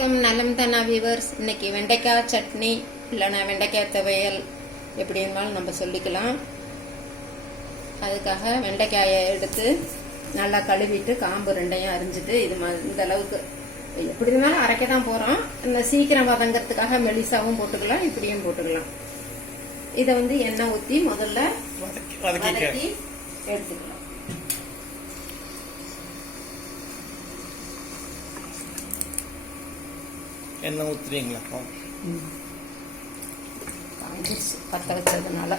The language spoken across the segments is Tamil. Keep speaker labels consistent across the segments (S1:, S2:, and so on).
S1: வணக்கம். நலம் தானா வியூவர்ஸ் இன்னைக்கு வெண்டைக்காய் சட்னி இல்லைன்னா வெண்டைக்காய் துவையல். எப்படி இருந்தாலும் நம்ம சொல்லிக்கலாம். அதுக்காக வெண்டைக்காயை எடுத்து நல்லா கழுவிட்டு காம்பு ரெண்டையும் அரிஞ்சிட்டு இது மா- இந்த அளவுக்கு. எப்படி இருந்தாலும் அரைக்க தான் போகிறோம் இந்த சீக்கிரம் வதங்கிறதுக்காக மெலிசாவும் போட்டுக்கலாம் இப்படியும் போட்டுக்கலாம். இதை வந்து எண்ணெய் ஊற்றி முதல்ல
S2: வதக்கி
S1: எடுத்துக்கலாம்.
S2: எண்ணெய்.
S1: காஞ்சிருச்சு பற்ற வச்சதுனால.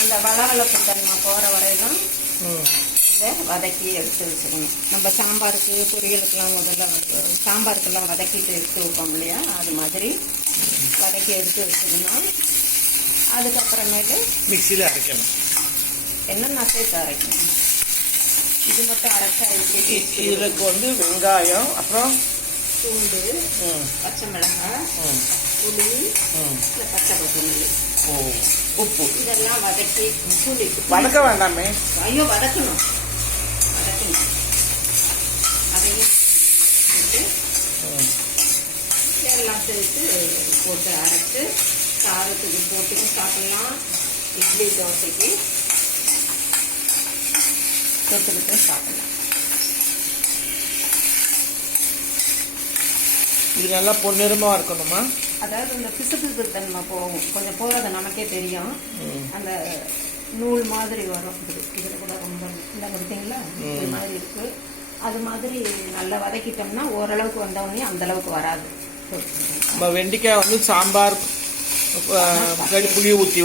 S1: அந்த வளவளப்பு தன்மை போகிற வரையிலும்?
S2: ம்.
S1: இதை வதக்கி எடுத்து வச்சுக்கணும் நம்ம சாம்பாருக்கு பொரியலுக்கெல்லாம் முதல்ல சாம்பாருக்கெல்லாம் வதக்கிட்டு எடுத்து வைப்போம் இல்லையா? அது மாதிரி வதக்கி எடுத்து வச்சுக்கணும் அதுக்கப்புறமேட்டு
S2: மிக்சியில் அரைக்கணும்.
S1: என்னென்ன சேர்த்து அரைக்கணும். இது மட்டும் அரைச்சா
S2: இதுக்கு வந்து வெங்காயம் அப்புறம்
S1: பூண்டு பச்சை மிளகாய் புளி பச்சை கொத்தமல்லி.
S2: உப்பு.
S1: இதெல்லாம் வதக்கி
S2: வதக்க வேண்டாமே.
S1: ஐயோ வதக்கணும் அதையும் வதக்கிட்டு
S2: ம்
S1: எல்லாம் சேர்த்து போட்டு அரைச்சு சாதத்துக்கு போட்டுக்கும் சாப்பிடலாம். இட்லி தோசைக்கு தொட்டுக்கிட்டு சாப்பிடலாம்.
S2: இது நல்லா பொன்னிறமாக இருக்கணுமா?
S1: அதாவது இந்த பிசுபிசுப்பு தன்மை போகும். கொஞ்சம் போகிறது நமக்கே தெரியும். அந்த நூல் மாதிரி வரும். இது இதில் கூட ரொம்ப இந்த பார்த்தீங்களா இது. மாதிரி இருக்கு. அது மாதிரி நல்லா வதக்கிட்டோம்னா ஓரளவுக்கு வந்தவொடனே அந்த அளவுக்கு வராது.
S2: நம்ம வெண்டைக்காய் வந்து சாம்பார் புளி ஊற்றி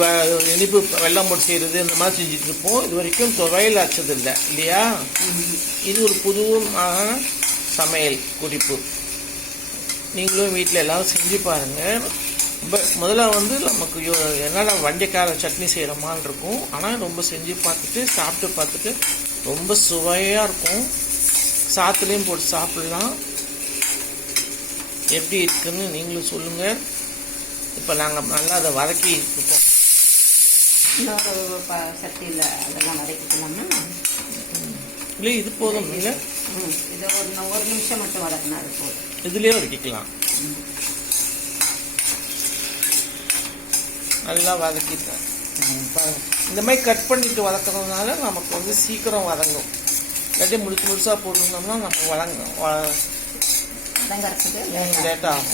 S2: இனிப்பு வெள்ளம் போட்டு செய்கிறது இந்த மாதிரி செஞ்சுட்டு இருப்போம். இது வரைக்கும் துவையல் அரைச்சது இல்லை. இல்லையா? இது ஒரு புதுவமான சமையல் குறிப்பு. நீங்களும் வீட்டில் எல்லோரும் செஞ்சு பாருங்கள் ரொம்ப முதல்ல வந்து நமக்கு யோ- என்னடா வண்டிக்கார சட்னி செய்கிறோமான்னு இருக்கும். ஆனால் ரொம்ப செஞ்சு பார்த்துட்டு சாப்பிட்டு பார்த்துட்டு ரொம்ப சுவையாக இருக்கும். சாத்துலேயும் போட்டு சாப்பிட்லாம். எப்படி இருக்குன்னு நீங்களும் சொல்லுங்கள் இப்போ நாங்கள் நல்லா அதை வதக்கி இருக்கோம்
S1: இன்னொரு சட்டியில் அதெல்லாம் வதக்கிக்கலாமா
S2: இல்லை இது போதும். இல்லை?
S1: ம் இதை ஒரு ஒரு நிமிஷம் மட்டும் வதக்கினா அது போதும்.
S2: இதுலேயே வதக்கிக்கலாம். நல்லா வதக்கிட்டேன். இந்த மாதிரி கட் பண்ணிட்டு வதக்கிறதுனால நமக்கு வந்து சீக்கிரம் வதங்கும். இல்லாட்டி முழுசு முழுசாக போட்டிருந்தோம்னா நமக்கு வதங்க லேட் ஆகும்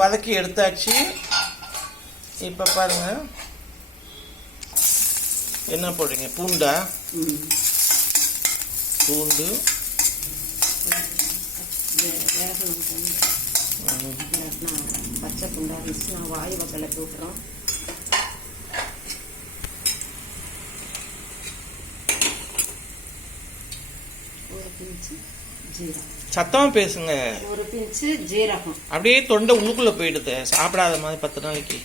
S2: வதக்கி எடுத்தாச்சு. இப்போ பாருங்க. என்ன போடுறீங்க? பூண்டா? பூண்டு.
S1: பச்சை புண்டா இருந்துச்சுன்னா வாயுவை கிளப்பி விட்டுரும் ஒரு பிஞ்சு
S2: சத்தமா பேசுங்க.
S1: ஒரு பிஞ்சு ஜீரகம்.
S2: அப்படியே தொண்டை உள்ளுக்குள்ள போயிடுது. சாப்பிடாத மாதிரி பத்து நாளைக்கு.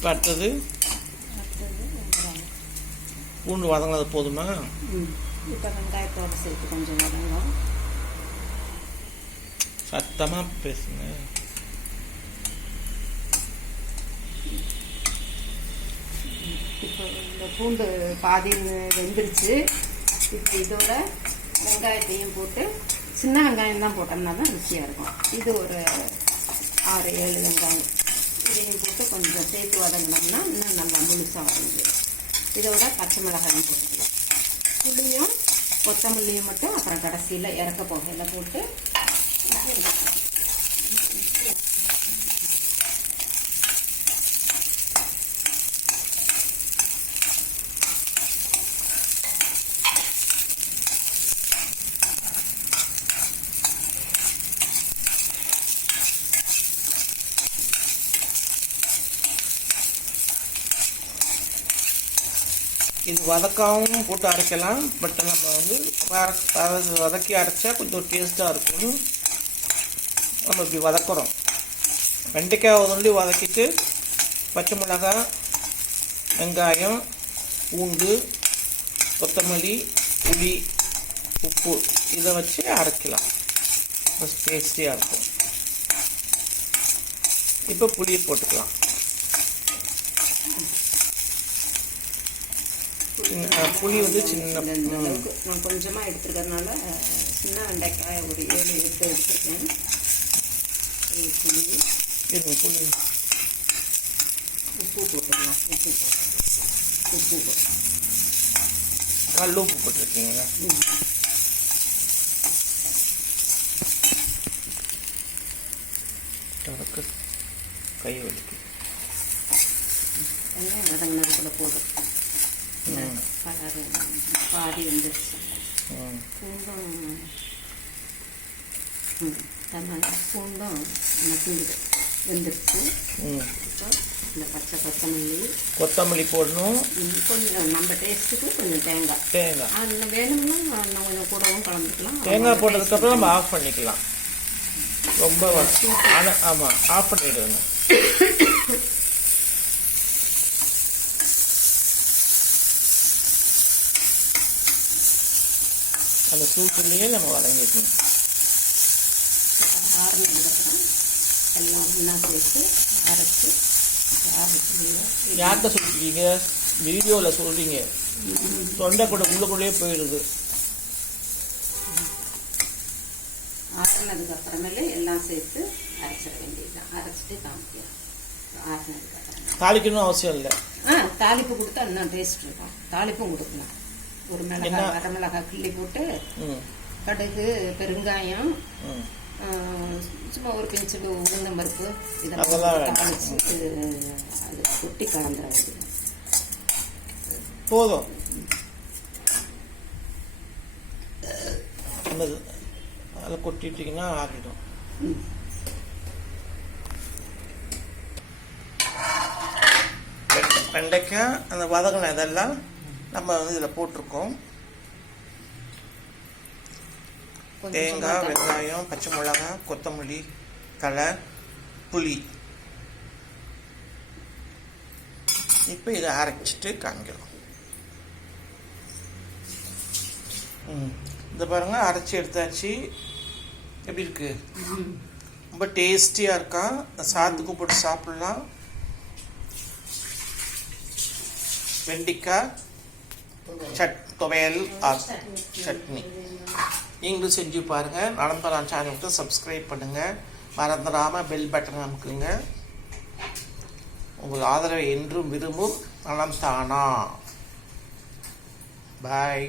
S2: இப்போ அடுத்தது. பூண்டு வதங்கினது போதுமா?
S1: இப்போ வெங்காயத்தோடு சேர்த்து கொஞ்சம் வதங்கும்.
S2: சத்தமா பேசுங்க.
S1: இப்போ இந்த பூண்டு பாதி வெந்துருச்சு. இப்போ இதோட வெங்காயத்தையும் போட்டு சின்ன வெங்காயம் தான் போட்டோம்னா தான் ருசியாக இருக்கும். இது ஒரு ஆறு ஏழு வெங்காயம். இதையும் போட்டு கொஞ்சம் சேர்த்து வதங்கினோம்னா இன்னும் நல்லா முழுசாக வதங்கிடும். இதோட பச்சை மிளகாயும் போட்டுக்கலாம். புளியும் கொத்தமல்லியும் மட்டும் அப்புறம் கடைசியில் இறக்க போகையில் போட்டு
S2: இது வதக்காகவும் போட்டு அரைக்கலாம். பட் நம்ம வந்து வத- வதக்கி அரைச்சா கொஞ்சம் டேஸ்ட்டாக இருக்கும். நம்ம இப்படி வதக்குறோம். வெண்டைக்காய் உதண்டி வதக்கிட்டு பச்சை மிளகாய் வெங்காயம் பூண்டு கொத்தமல்லி புளி உப்பு இதை வச்சு அரைக்கலாம். டேஸ்டியாக இருக்கும். இப்போ புளியை போட்டுக்கலாம். புளி வந்து சின்ன
S1: அளவுக்கு நான் கொஞ்சமாக எடுத்துருக்கறனால சின்ன வெண்டைக்காய் ஒரு ஏழு எடுத்துருக்கேன் ஒரு புளி.
S2: இருங்க புளி.
S1: உப்பு போட்டுக்கலாம். உப்பு போட்டு உப்பு போட்டு
S2: கல் உப்பு போட்டிருக்கீங்களா? கை வலிக்கு
S1: வெங்காயம் வதங்கினதுக்குள்ள போதும். கலரு பாதி வந்துருச்சு பூண்டும் ம் பூண்டும் மசிஞ்சுது வெந்துருச்சு இப்போ இந்த பச்சை கொத்தமல்லி
S2: கொத்தமல்லி போடணும்.
S1: கொஞ்சம் நம்ம டேஸ்ட்டுக்கு கொஞ்சம் தேங்காய்.
S2: தேங்காய்
S1: ஆ, வேணும்னா நம்ம கொஞ்சம் கூடவும் கலந்துக்கலாம்
S2: தேங்காய் போட்டதுக்கப்புறம் நம்ம ஆஃப் பண்ணிக்கலாம். ரொம்ப ஆனால் ஆமாம் ஆஃப் பண்ணிடுங்க அந்த சூட்டுலேயே நம்ம வதங்கிக்கணும்.
S1: ஆறுனதுக்கப்புறம் எல்லாம் ஒன்றா சேர்த்து அரைச்சி
S2: யார்கிட்ட சொல்லிருக்கீங்க? வீடியோவில் சொல்றீங்க. தொண்டை கூட உள்ளுக்குள்ளேயே போயிடுது.
S1: ஆறுனதுக்கு அப்புறமேலே எல்லாம் சேர்த்து அரைச்சிட வேண்டியதுதான். அரைச்சிட்டு காமிக்கலாம் ஆறுனதுக்கு அப்புறம்
S2: தாளிக்கணும் அவசியம் இல்லை.
S1: ஆ தாளிப்பு கொடுத்தா இன்னும் டேஸ்ட் இருக்கும். தாளிப்பும் கொடுக்கலாம். ஒரு
S2: என்ன?
S1: மிளகாய் கிள்ளி போட்டு கடுகு பெருங்காயம் சும்மா ஒரு பிஞ்சு உளுந்தம் பருப்பு இதெல்லாம். தாளிச்சு அது கொட்டி கலந்துட வேண்டியது
S2: போதும். அதில் கொட்டிட்டிங்கன்னா ஆறிடும். வெ- வெண்டைக்காய் அந்த வதங்கின இதெல்லாம் நம்ம வந்து இதில் போட்டிருக்கோம். தேங்காய் வெங்காயம் பச்சை மிளகாய் கொத்தமல்லி தழை புளி. இப்போ இதை அரைச்சிட்டு காமிக்கிறோம் இந்த பாருங்க அரைச்சி எடுத்தாச்சு. எப்படி இருக்கு. ரொம்ப டேஸ்டியாக இருக்கா? சாத்துக்கு போட்டு சாப்பிடலாம். வெண்டிக்காய். சட் துவையல் ஆர் சட்னி நீங்களும் செஞ்சு பாருங்கள் நலம்பரான் சேனலுக்கு சப்ஸ்கிரைப் பண்ணுங்கள் மறந்துடாமல் பெல் பட்டன் அமுக்குங்க. உங்கள் ஆதரவை என்றும் விரும்பும் நலம் தானா பாய்